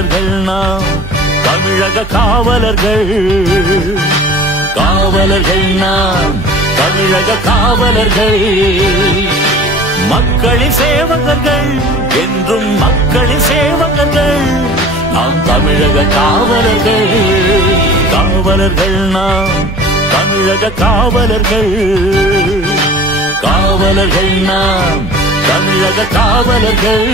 காவலர்கள் நாம் தமிழக காவலர்கள் காவலர்கள் நாம் தமிழக காவலர்கள் மக்களின் சேவகர்கள் என்றும் மக்களின் சேவகர்கள் நாம் தமிழக காவலர்கள் காவலர்கள் நாம் தமிழக காவலர்கள் காவலர்கள் நாம் தமிழக காவலர்கள்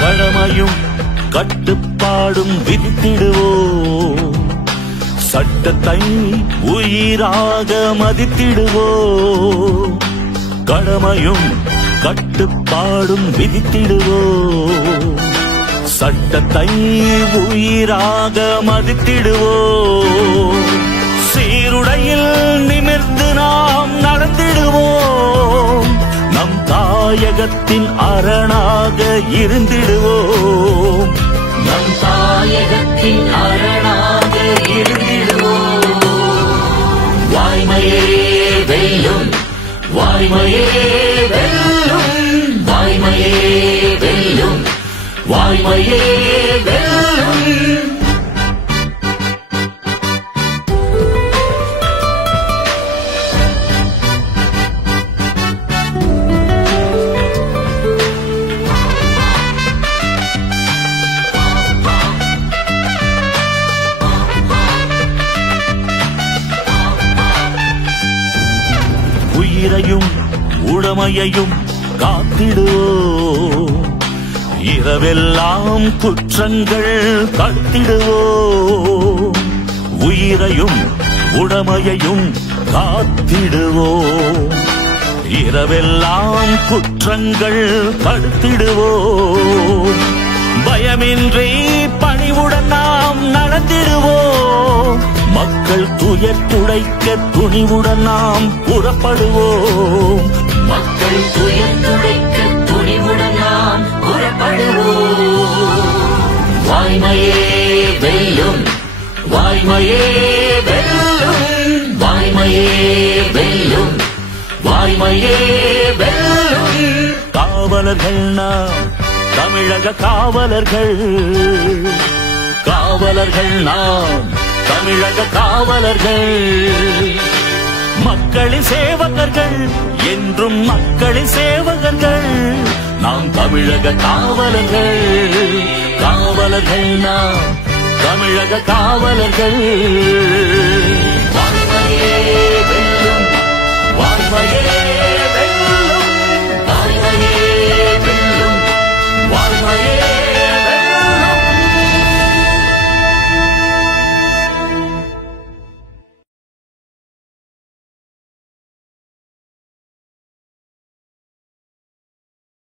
கடமையும் கட்டுப்பாடும் விதித்திடுவோம் சட்டத்தை உயிராக மதித்திடுவோம் கடமையும் கட்டுப்பாடும் விதித்திடுவோம் சட்டத்தை உயிராக மதித்திடுவோம் சீருடையில் நிமிர்ந்து நாம் நடந்திடுவோம் நம் தாயகத்தின் அரணாக இருந்திடுவோம் நம் தாயகத்தின் அரணாக இருந்திடுவோம் வாய்மையே வெல்லும் வாய்மையே வெல்லும் வாய்மையே வெல்லும் வாய்மையே வெல்லும் உயிரையும் உடமையையும் காத்திடுவோம் இரவெல்லாம் குற்றங்கள் தடுத்திடுவோம் உயிரையும் உடமையையும் காத்திடுவோம் இரவெல்லாம் குற்றங்கள் தடுத்திடுவோம் பயமின்றி பணிவுடன் நாம் நடந்திடுவோம் மக்கள் துயர் துடைக்க துணிவுடன் நாம் புறப்படுவோம் மக்கள் துயர் துடைக்க துணிவுடன் நாம் புறப்படுவோம் வாய்மையே வெல்லும் வாய்மையே வெல்லும் வாய்மையே வெல்லும் வாய்மையே வெல்லும் காவலர்கள் நாம் தமிழக காவலர்கள் காவலர்கள் நாம் தமிழக காவலர்கள் மக்களின் சேவகர்கள் என்றும் மக்களின் சேவகர்கள் நாம் தமிழக காவலர்கள் காவலர்கள் நாம் தமிழக காவலர்கள் வாய்மையே வெல்லும் வாய்மையே